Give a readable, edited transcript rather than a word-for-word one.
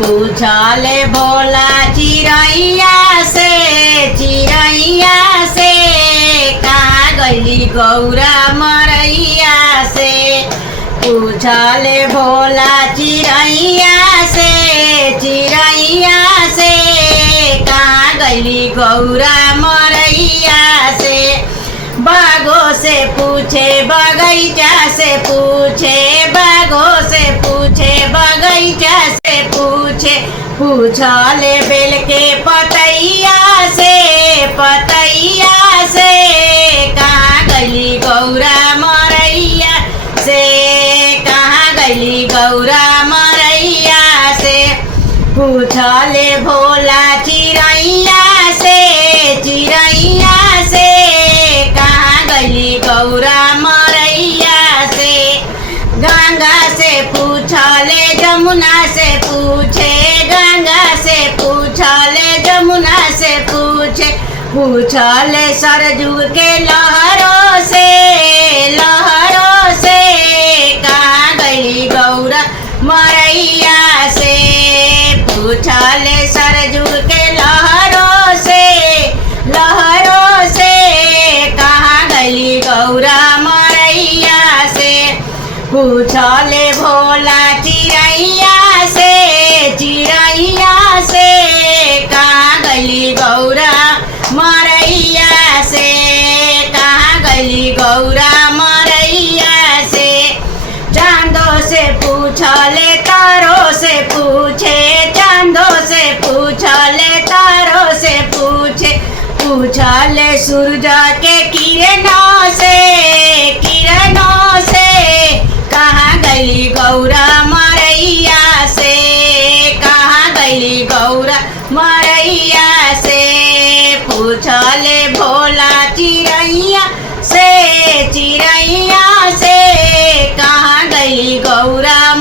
पूछले भोला चिड़ैया से कहाँ गइली गौरा मरैया से। पूछले भोला चिड़ैया से कहाँ गइली गौरा मरैया से। बाघों से पूछे बगैचा से पूछे, बाघों से पूछे बगैचा से पूछे। पूछले बेल के पतैया से कहाँ गइली गौरा मरैया से। कहाँ गइली गौरा मरैया से। पूछले भोला चिड़ैया से कहाँ गइली गौरा मरैया से। गंगा से पूछले जमुना से पूछे, गंगा से पूछले जमुना से पूछे। पूछले सरजू के लहरों से कहाँ गइली गौरा मरैया से। पूछले सरजू के लहरों से कहाँ गइली गौरा मरैया से। पूछले भोला चिड़ैया से कहाँ गइली गौरा मरैया से। कहाँ गइली गौरा मरैया से। चांदों से पूछले तारों से पूछे, चांदों से पूछले तारों से पूछे। पूछले सूरज के किरणों से कहाँ गइली गौरा मरैया से। कहाँ गइली गौरा मरैया से। पूछले भोला चिड़ैया से कहाँ गइली गौरा